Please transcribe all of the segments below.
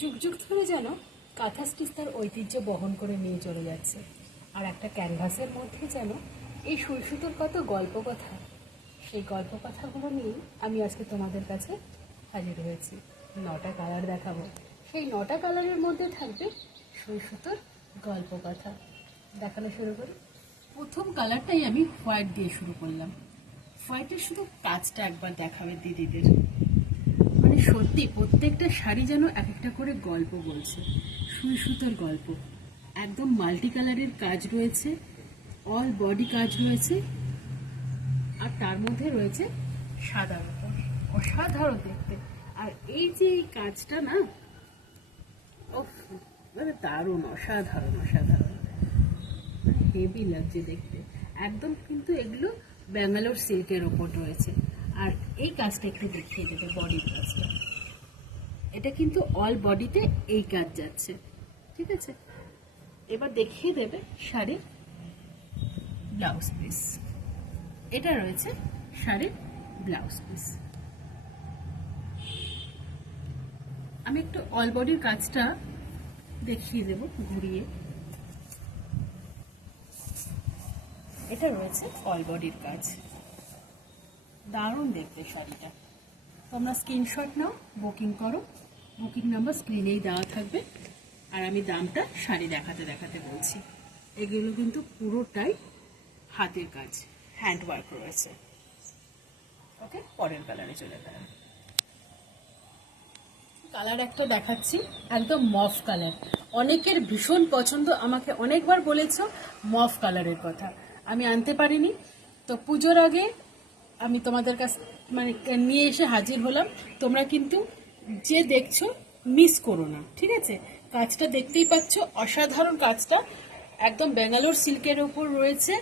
যুগ যুগ ধরে যেন কাঁথা স্টিচ তার ঐতিহ্য বহন করে নিয়ে চলে যাচ্ছে। আর একটা ক্যানভাসের মধ্যে যেন এই সুই সুতোর কত গল্প কথা, সেই গল্প কথাগুলো নিয়েই আমি আজকে তোমাদের কাছে হাজির হয়েছি। 9টা কালার দেখাবো, সেই 9টা কালারের মধ্যে থাকবে সুই সুতোর গল্প কথা। দেখানো শুরু করি। প্রথম কালারটাই আমি হোয়াইট দিয়ে শুরু করলাম। হোয়াইটের শুধু কাজটা একবার দেখাবে দিদিদের, মানে সত্যি প্রত্যেকটা শাড়ি যেন এক একটা করে গল্প বলছে, সুই সুতোর গল্প। একদম মাল্টি কালারের কাজ রয়েছে, অল বডি কাজ রয়েছে, আর তার মধ্যে রয়েছে সাদা রকম, অসাধারণ দেখতে। আর এই যে এই কাজটা না, মানে দারুণ, অসাধারণ অসাধারণ, হেভি লাগছে দেখতে একদম। কিন্তু এগুলো ব্যাঙ্গালোর সিল্কের ওপর রয়েছে। আর এই কাজটা একটু দেখিয়ে দেবে, বডির কাজটা। এটা কিন্তু অল বডিতে এই কাজ যাচ্ছে, ঠিক আছে। এবার দেখিয়ে দেবে শাড়ির ব্লাউজ পিস। এটা রয়েছে শাড়ির ব্লাউজ পিস। আমি একটু অল বডির কাজটা দেখিয়ে দেব ঘুরিয়ে। এটা রয়েছে অল বডির কাজ, দারুণ দেখতে শাড়িটা। তোমরা স্ক্রিনশট নাও, বুকিং করো। বুকিং নাম্বার স্ক্রিনেই দেওয়া থাকবে। আর আমি দামটা শাড়ি দেখাতে দেখাতে বলছি। এগুলো কিন্তু পুরোটাই হাতের কাজ, হ্যান্ড ওয়ার্ক রয়েছে। ওকে, পরের কালারে চলে গেলাম। কালার একটা দেখাচ্ছি, একদম মফ কালার। অনেকের ভীষণ পছন্দ, আমাকে অনেকবার বলেছো মফ কালারের কথা, আমি আনতে পারিনি। তো পুজোর আগে আমি তোমাদের কাছে মানে নিয়ে এসে হাজির হলাম। তোমরা কিন্তু যে দেখছো মিস করো না, ঠিক আছে। কাজটা দেখতেই পাচ্ছ, অসাধারণ কাজটা, একদম ব্যাঙ্গালোর সিল্কের ওপর রয়েছে।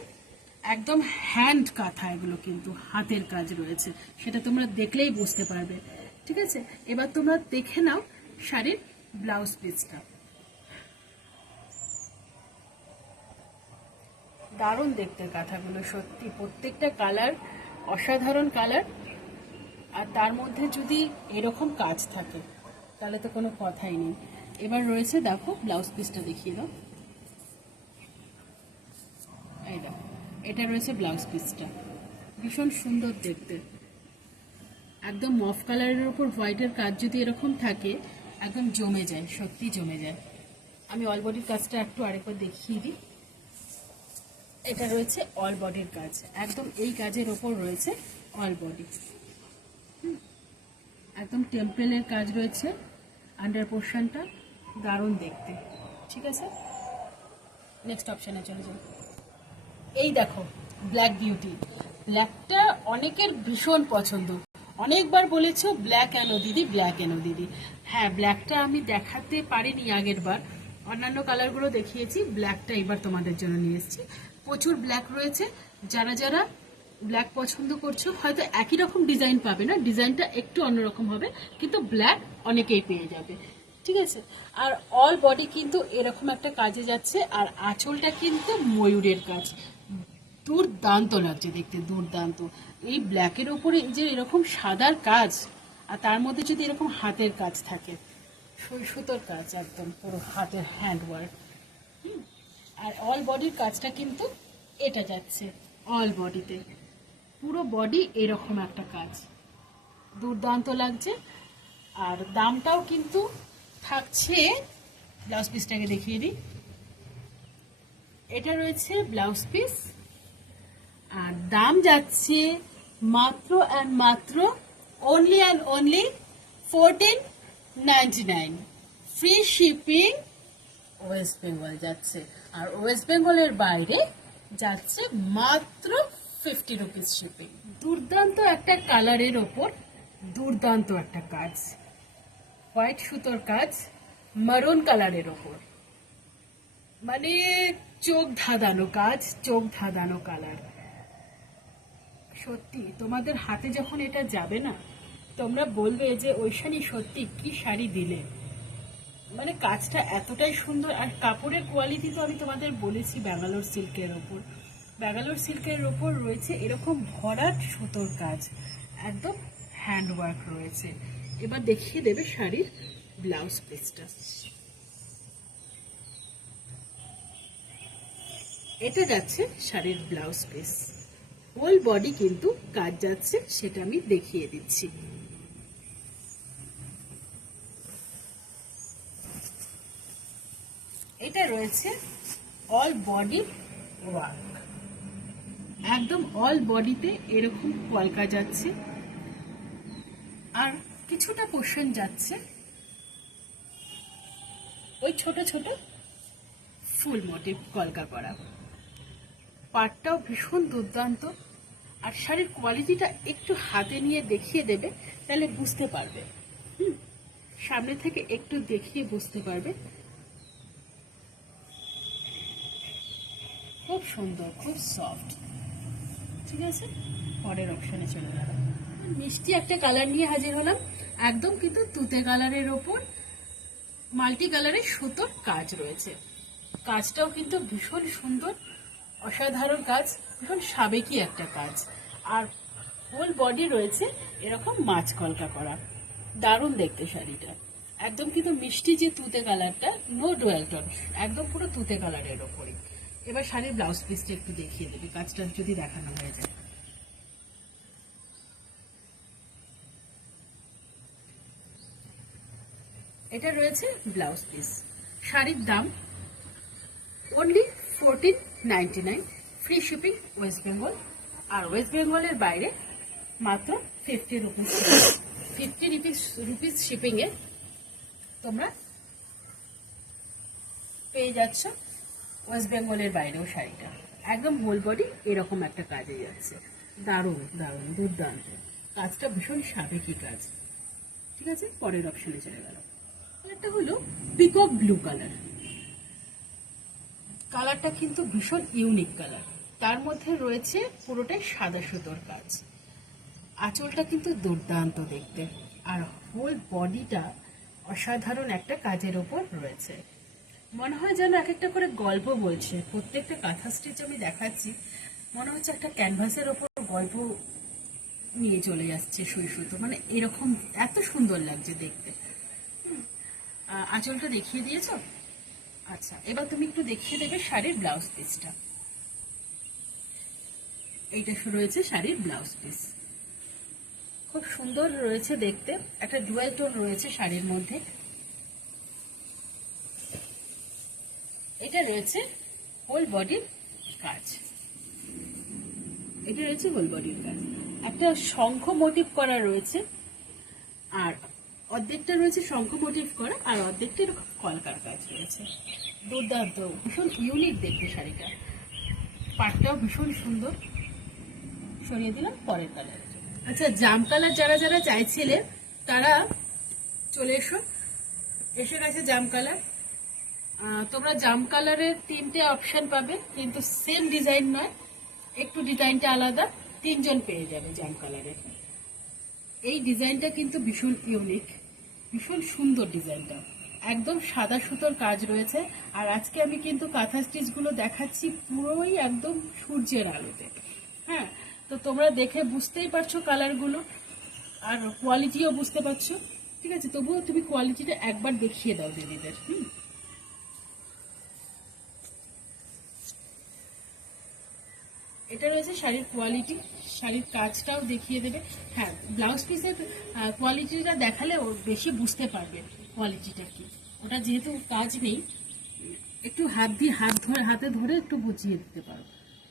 একদম হ্যান্ড কাঁথা, এগুলো কিন্তু হাতের কাজ রয়েছে, সেটা তোমরা দেখলেই বুঝতে পারবে, ঠিক আছে। এবার তোমরা দেখে নাও শাড়ির ব্লাউজ পিসটা। দারুণ দেখতে কাঁথাগুলো, সত্যি প্রত্যেকটা কালার অসাধারণ কালার। আর তার মধ্যে যদি এরকম কাজ থাকে তাহলে তো কোনো কথাই নেই। এবার রয়েছে, দেখো ব্লাউজ পিসটা দেখিয়ে দাও। এই দেখো, এটা রয়েছে ব্লাউজ পিসটা, ভীষণ সুন্দর দেখতে। একদম মফ কালারের উপর হোয়াইটের কাজ যদি এরকম থাকে, একদম জমে যায়, সত্যি জমে যায়। আমি অল বডির কাজটা একটু আরেকবার দেখিয়ে দিই। এটা রয়েছে অল বডির কাজ, একদম এই কাজের ওপর রয়েছে অল বডি। একদম টেম্পেলের কাজ রয়েছে, আন্ডার পোর্শনটা দারুণ দেখতে, ঠিক আছে। নেক্সট অপশানে চলে যাই। এই দেখো ব্ল্যাক বিউটি। ব্ল্যাকটা অনেকের ভীষণ পছন্দ, অনেকবার বলেছো ব্ল্যাক এনো দিদি, ব্ল্যাক এনো দিদি। হ্যাঁ, ব্ল্যাকটা আমি দেখাতে পারিনি আগের বার, অন্যান্য কালারগুলো দেখিয়েছি, ব্ল্যাকটা এবার তোমাদের জন্য নিয়ে এসেছি। প্রচুর ব্ল্যাক রয়েছে, যারা যারা ব্ল্যাক পছন্দ করছো হয়তো একই রকম ডিজাইন পাবে না, ডিজাইনটা একটু অন্যরকম হবে, কিন্তু ব্ল্যাক অনেকেই পেয়ে যাবে, ঠিক আছে। আর অল বডি কিন্তু এরকম একটা কাজে যাচ্ছে, আর আঁচলটা কিন্তু ময়ূরের কাজ, দুর্দান্ত লাগছে দেখতে, দুর্দান্ত। এই ব্ল্যাকের ওপরে এই যে এরকম সাদার কাজ, আর তার মধ্যে যদি এরকম হাতের কাজ থাকে, সুই সুতোর কাজ, একদম পুরো হাতের হ্যান্ড ওয়ার্ক। আর অল বডির কাজটা কিন্তু এটা যাচ্ছে অল বডিতে, পুরো বডি এরকম একটা কাজ, দুর্দান্ত লাগছে। আর দামটাও কিন্তু থাকছে, ব্লাউজ পিসটাকে দেখিয়ে দিই। এটা রয়েছে ব্লাউজ পিস, আর দাম যাচ্ছে মাত্র অ্যান্ড মাত্র only and only 1499। Free shipping West Bengal যাচ্ছে, আর ওয়েস্ট বেঙ্গলের বাইরে যাচ্ছে মাত্র 50 রুপিস শিপিং। দুর্দান্ত একটা কালারের ওপর দুর্দান্ত একটা কাজ, হোয়াইট সুতোর কাজ মারুন কালারের ওপর, মানে চোখ ধাঁধানো কাজ, চোখ ধাঁধানো কালার। সত্যি তোমাদের হাতে যখন এটা যাবে না, তোমরা বলবে যে ঐশানী সত্যি কি শাড়ি দিলে, মানে কাজটা এতটাই সুন্দর। আর কাপড়ের কোয়ালিটি তো আমি তোমাদের বলেছি ব্যাঙ্গালোর সিল্কের ওপর, ব্যাঙ্গালোর সিল্কের ওপর রয়েছে এরকম ভরাট সুতোর কাজ, একদম হ্যান্ড ওয়ার্ক রয়েছে। এবার দেখিয়ে দেবে শাড়ির ব্লাউজ পিসটা। এটা যাচ্ছে শাড়ির ব্লাউজ পিস। হোল বডি কিন্তু কাজ যাচ্ছে, সেটা আমি দেখিয়ে দিচ্ছি। এটা রয়েছে অল বডি ওয়ার্ক, একদম অল বডিতে এরকম কলকা যাচ্ছে, আর কিছুটা পোর্শন যাচ্ছে ওই ছোট ছোট ফুল মোটিভ কলকা করা। পাটটাও ভীষণ দুর্দান্ত, আর শাড়ির কোয়ালিটিটা একটু হাতে নিয়ে দেখিয়ে দেবে, তাহলে বুঝতে পারবে। সামনে থেকে একটু দেখিয়ে বুঝতে পারবে। খুব সুন্দর, খুব সফট। ঠিক আছে, পরের অপশনে চলে গেল। মিষ্টি একটা কালার নিয়ে হাজির হলাম, একদম কিন্তু তুতে কালারের ওপর মাল্টি কালারের সুতোর কাজ রয়েছে। কাজটাও কিন্তু ভীষণ সুন্দর, অসাধারণ কাজ, ভীষণ সাবেকি একটা কাজ। আর হোল বডি রয়েছে এরকম মাছ কলকা করা। দারুণ দেখতে শাড়িটা, একদম কিন্তু মিষ্টি যে তুতে কালারটা, নো ডুয়াল টোন, একদম পুরো তুতে কালারের ওপরে। এবার শাড়ির ব্লাউজ পিসটা একটু দেখিয়ে দেবে, কাজটা যদি দেখানো হয়ে যায়। এটা রয়েছে ব্লাউজ পিস। শাড়ির দাম only 1499, free shipping West Bengal. আর ওয়েস্ট বেঙ্গলের বাইরে মাত্র 50 রুপিস। 50 রুপিস শিপিংয়ে তোমরা পেয়ে যাচ্ছ ওয়েস্ট বেঙ্গলের বাইরেও শাড়িটা। একদম হোল বডি এরকম একটা কাজে যাচ্ছে। দারুণ দারুণ দুর্দান্ত কাজটা, ভীষণ সাবেকি কাজ। ঠিক আছে, পরের অপশনে চলে গেল। একটা হলো পিকক ব্লু কালার। কালারটা কিন্তু ভীষণ ইউনিক কালার, তার মধ্যে রয়েছে পুরোটাই সাদা সুতোর কাজ। আঁচলটা কিন্তু দুর্দান্ত দেখতে, আর হোল বডিটা অসাধারণ একটা কাজের ওপর রয়েছে। মনে হয় যেন এক একটা করে গল্প বলছে। প্রত্যেকটা কাঁথা স্টিচ আমি দেখাচ্ছি, মনে হচ্ছে একটা ক্যানভাসের ওপর গল্প নিয়ে চলে যাচ্ছে সুই সুতো, মানে এরকম এত সুন্দর লাগছে দেখতে। আঁচলটা দেখিয়ে দিয়েছো? আচ্ছা, এবার তুমি একটু দেখিয়ে দেবে শাড়ির ব্লাউজ পিসটা। এইটা রয়েছে শাড়ির ব্লাউজ পিস, খুব সুন্দর রয়েছে দেখতে, একটা ডুয়াল টোন রয়েছে শাড়ির মধ্যে। এটা রয়েছে হোল বডির কাজ, এটা রয়েছে হোল বডির কাজ। একটা শঙ্খ মোটিভ করা রয়েছে, আর অর্ধেকটা রয়েছে শঙ্খ মোটিভ করা, আর অর্ধেকটা এরকম কলকার কাজ রয়েছে। দুর্দান্ত, ভীষণ ইউনিক দেখতে শাড়িটা। পাটটাও ভীষণ সুন্দর। সরিয়ে দিলাম, পরের কালার। আচ্ছা, জাম কালার যারা যারা চাইছিলে তারা চলে এসো, এসে গেছে জাম কালার। তোমরা জাম কালারের 3টে অপশন পাবে, কিন্তু সেম ডিজাইন নয়, একটু ডিজাইনটা আলাদা। 3জন পেয়ে যাবে জাম কালারের। এই ডিজাইনটা কিন্তু ভীষণ ইউনিক, ভীষণ সুন্দর ডিজাইনটা, একদম সাদা সুতোর কাজ রয়েছে। আর আজকে আমি কিন্তু কাঁথা স্টিচগুলো দেখাচ্ছি পুরোই একদম সূর্যের আলোতে। হ্যাঁ, তো তোমরা দেখে বুঝতেই পারছো কালারগুলো, আর কোয়ালিটিও বুঝতে পারছো। ঠিক আছে, তবুও তুমি কোয়ালিটিটা একবার দেখিয়ে দাও দিদিদের। এটা রয়েছে শাড়ির কোয়ালিটি, শাড়ির কাজটাও দেখিয়ে দেবে। হ্যাঁ, ব্লাউজ পিসের কোয়ালিটিটা দেখালে ও বেশি বুঝতে পারবে কোয়ালিটিটা কি। ওটা যেহেতু কাজ নেই, একটু হাতে ধরে একটু বুঝিয়ে দিতে পারো।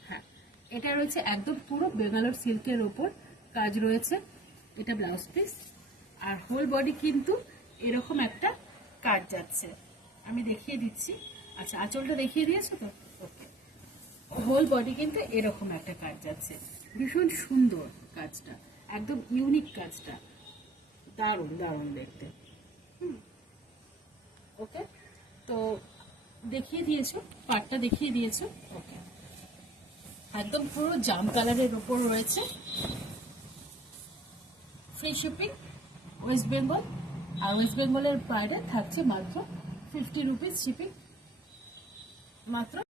হ্যাঁ, এটা রয়েছে একদম পুরো বেঙ্গালোর সিল্কের ওপর কাজ রয়েছে। এটা ব্লাউজ পিস, আর হোল বডি কিন্তু এরকম একটা কাজ যাচ্ছে, আমি দেখিয়ে দিচ্ছি। আচ্ছা, আঁচলটা দেখিয়ে দিয়েছো তো? ওকে, হোল বডি কিন্তু এরকম একটা কাজ যাচ্ছে, ভীষণ সুন্দর কাজটা, একদম ইউনিক কাজটা, দারুণ দারুণ দেখতে। ওকে, তো দেখিয়ে দিয়েছো, পাটটা দেখিয়ে দিয়েছো। ওকে, একদম পুরো জাম কালারের ওপর রয়েছে, ফ্রি শিপিং ওয়েস্ট বেঙ্গল। আর ওয়েস্ট বেঙ্গলের বাইরে থাকছে মাত্র 50 রুপিস শিপিং, মাত্র